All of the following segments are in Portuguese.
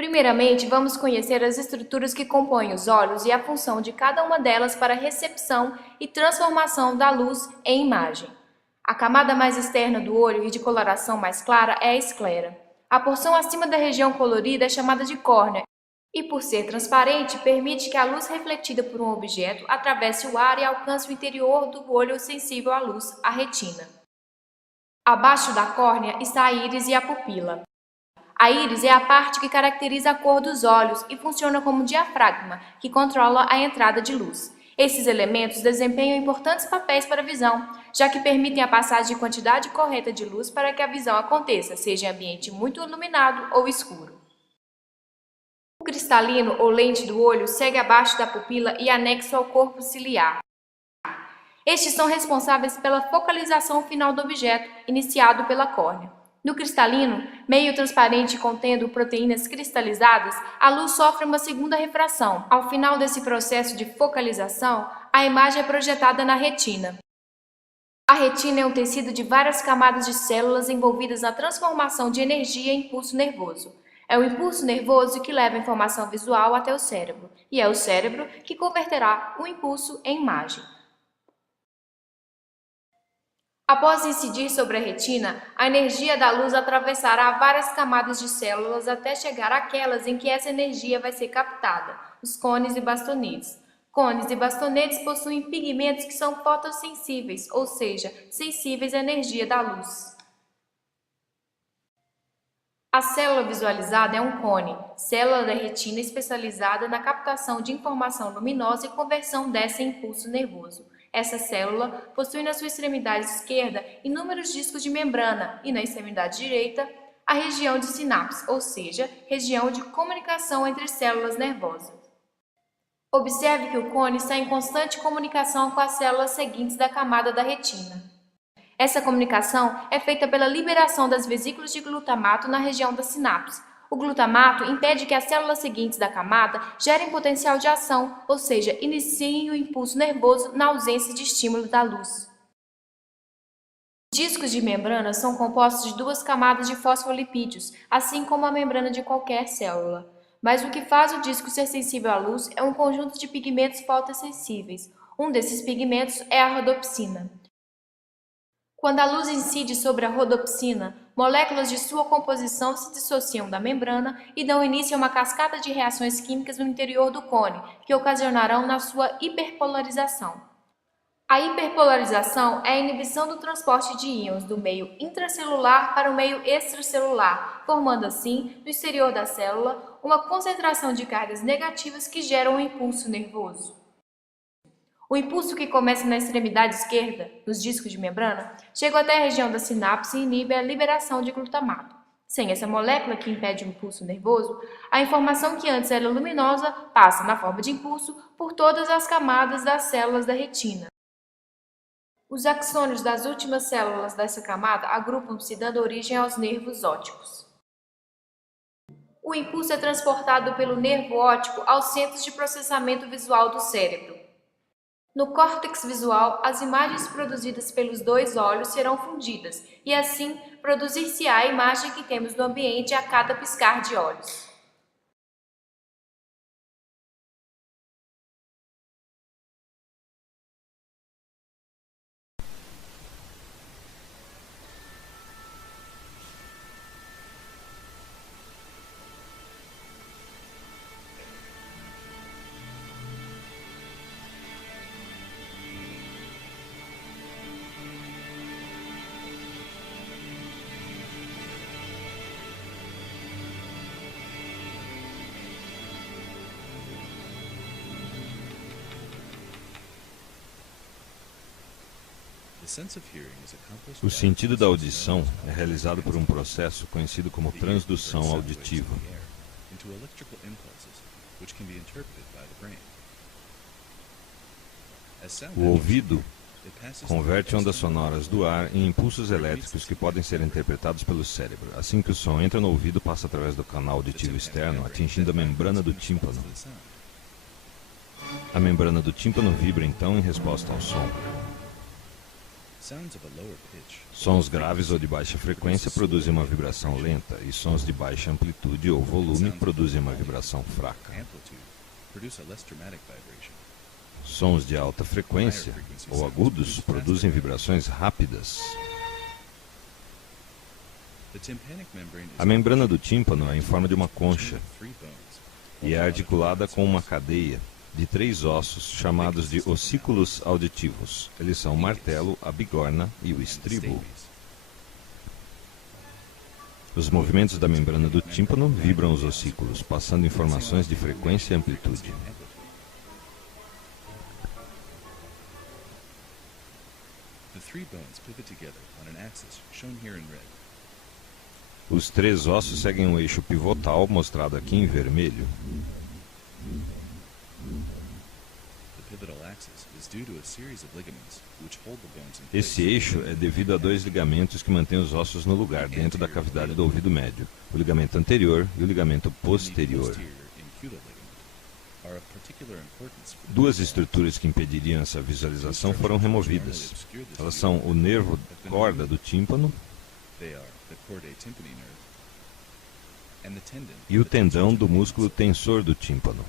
Primeiramente, vamos conhecer as estruturas que compõem os olhos e a função de cada uma delas para a recepção e transformação da luz em imagem. A camada mais externa do olho e de coloração mais clara é a esclera. A porção acima da região colorida é chamada de córnea e, por ser transparente, permite que a luz refletida por um objeto atravesse o ar e alcance o interior do olho sensível à luz, a retina. Abaixo da córnea está a íris e a pupila. A íris é a parte que caracteriza a cor dos olhos e funciona como um diafragma, que controla a entrada de luz. Esses elementos desempenham importantes papéis para a visão, já que permitem a passagem de quantidade correta de luz para que a visão aconteça, seja em ambiente muito iluminado ou escuro. O cristalino, ou lente do olho, segue abaixo da pupila e anexo ao corpo ciliar. Estes são responsáveis pela focalização final do objeto, iniciado pela córnea. No cristalino, meio transparente contendo proteínas cristalizadas, a luz sofre uma segunda refração. Ao final desse processo de focalização, a imagem é projetada na retina. A retina é um tecido de várias camadas de células envolvidas na transformação de energia em impulso nervoso. É o impulso nervoso que leva a informação visual até o cérebro, e é o cérebro que converterá o impulso em imagem. Após incidir sobre a retina, a energia da luz atravessará várias camadas de células até chegar àquelas em que essa energia vai ser captada, os cones e bastonetes. Cones e bastonetes possuem pigmentos que são fotossensíveis, ou seja, sensíveis à energia da luz. A célula visualizada é um cone, célula da retina especializada na captação de informação luminosa e conversão dessa em impulso nervoso. Essa célula possui na sua extremidade esquerda inúmeros discos de membrana e na extremidade direita a região de sinapse, ou seja, região de comunicação entre células nervosas. Observe que o cone está em constante comunicação com as células seguintes da camada da retina. Essa comunicação é feita pela liberação das vesículas de glutamato na região da sinapse. O glutamato impede que as células seguintes da camada gerem potencial de ação, ou seja, iniciem o impulso nervoso na ausência de estímulo da luz. Discos de membrana são compostos de duas camadas de fosfolipídios, assim como a membrana de qualquer célula. Mas o que faz o disco ser sensível à luz é um conjunto de pigmentos fotossensíveis. Um desses pigmentos é a rodopsina. Quando a luz incide sobre a rodopsina, moléculas de sua composição se dissociam da membrana e dão início a uma cascata de reações químicas no interior do cone, que ocasionarão na sua hiperpolarização. A hiperpolarização é a inibição do transporte de íons do meio intracelular para o meio extracelular, formando assim, no exterior da célula, uma concentração de cargas negativas que geram um impulso nervoso. O impulso que começa na extremidade esquerda, nos discos de membrana, chega até a região da sinapse e inibe a liberação de glutamato. Sem essa molécula que impede o impulso nervoso, a informação que antes era luminosa passa, na forma de impulso, por todas as camadas das células da retina. Os axônios das últimas células dessa camada agrupam-se dando origem aos nervos ópticos. O impulso é transportado pelo nervo óptico aos centros de processamento visual do cérebro. No córtex visual, as imagens produzidas pelos dois olhos serão fundidas e, assim, produzir-se-á a imagem que temos do ambiente a cada piscar de olhos. O sentido da audição é realizado por um processo conhecido como transdução auditiva. O ouvido converte ondas sonoras do ar em impulsos elétricos que podem ser interpretados pelo cérebro. Assim que o som entra no ouvido, passa através do canal auditivo externo, atingindo a membrana do tímpano. A membrana do tímpano vibra então em resposta ao som. Sons graves ou de baixa frequência produzem uma vibração lenta, e sons de baixa amplitude ou volume produzem uma vibração fraca. Sons de alta frequência ou agudos produzem vibrações rápidas. A membrana do tímpano é em forma de uma concha e é articulada com uma cadeia de 3 ossos chamados de ossículos auditivos. Eles são o martelo, a bigorna e o estribo. Os movimentos da membrana do tímpano vibram os ossículos, passando informações de frequência e amplitude. Os 3 ossos seguem um eixo pivotal, mostrado aqui em vermelho. Esse eixo é devido a 2 ligamentos que mantêm os ossos no lugar dentro da cavidade do ouvido médio, o ligamento anterior e o ligamento posterior. 2 estruturas que impediriam essa visualização foram removidas. Elas são o nervo corda do tímpano e o tendão do músculo tensor do tímpano.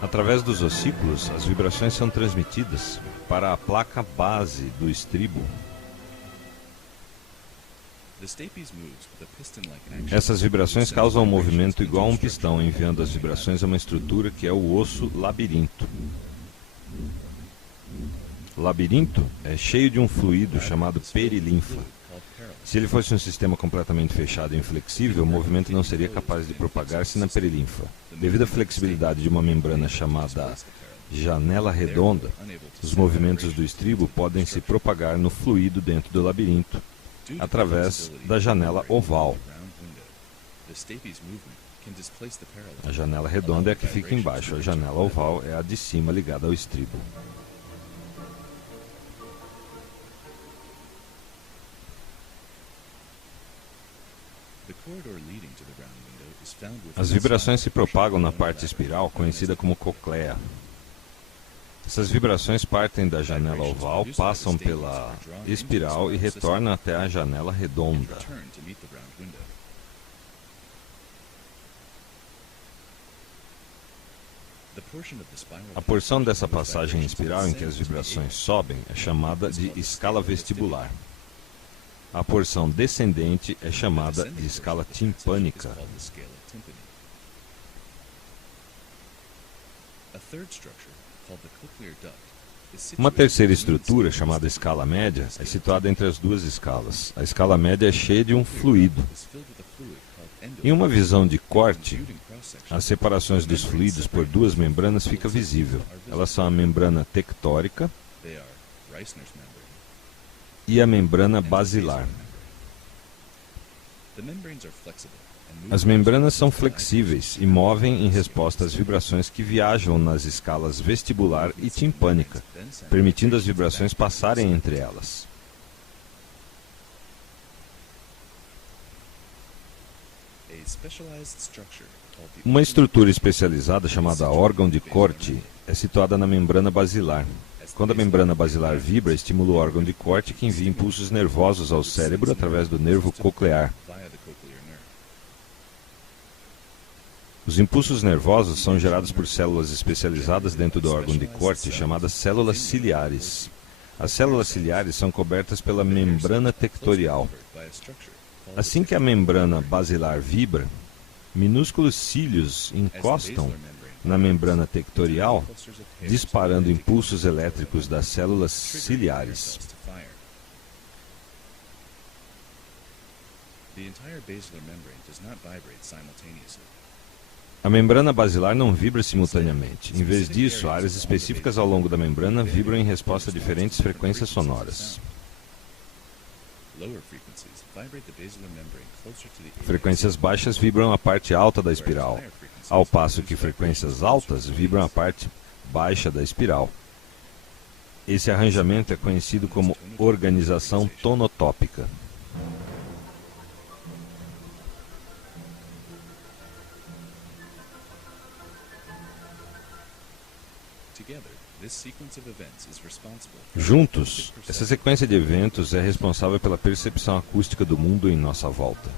Através dos ossículos, as vibrações são transmitidas para a placa base do estribo. Essas vibrações causam um movimento igual a um pistão, enviando as vibrações a uma estrutura que é o osso labirinto. O labirinto é cheio de um fluido chamado perilinfa. Se ele fosse um sistema completamente fechado e inflexível, o movimento não seria capaz de propagar-se na perilinfa. Devido à flexibilidade de uma membrana chamada janela redonda, os movimentos do estribo podem se propagar no fluido dentro do labirinto, através da janela oval. A janela redonda é a que fica embaixo, a janela oval é a de cima ligada ao estribo. As vibrações se propagam na parte espiral, conhecida como cóclea. Essas vibrações partem da janela oval, passam pela espiral e retornam até a janela redonda. A porção dessa passagem espiral em que as vibrações sobem é chamada de escala vestibular. A porção descendente é chamada de escala timpânica. Uma terceira estrutura, chamada escala média, é situada entre as 2 escalas. A escala média é cheia de um fluido. Em uma visão de corte, as separações dos fluidos por 2 membranas fica visível. Elas são a membrana tectórica e a membrana basilar. As membranas são flexíveis e movem em resposta às vibrações que viajam nas escalas vestibular e timpânica, permitindo as vibrações passarem entre elas. Uma estrutura especializada chamada órgão de corte é situada na membrana basilar. Quando a membrana basilar vibra, estimula o órgão de corte que envia impulsos nervosos ao cérebro através do nervo coclear. Os impulsos nervosos são gerados por células especializadas dentro do órgão de corte, chamadas células ciliares. As células ciliares são cobertas pela membrana tectorial. Assim que a membrana basilar vibra, minúsculos cílios encostam na membrana tectorial, disparando impulsos elétricos das células ciliares. A membrana basilar não vibra simultaneamente. Em vez disso, áreas específicas ao longo da membrana vibram em resposta a diferentes frequências sonoras. Frequências baixas vibram a parte alta da espiral, ao passo que frequências altas vibram a parte baixa da espiral. Esse arranjamento é conhecido como organização tonotópica. Juntos, essa sequência de eventos é responsável pela percepção acústica do mundo em nossa volta.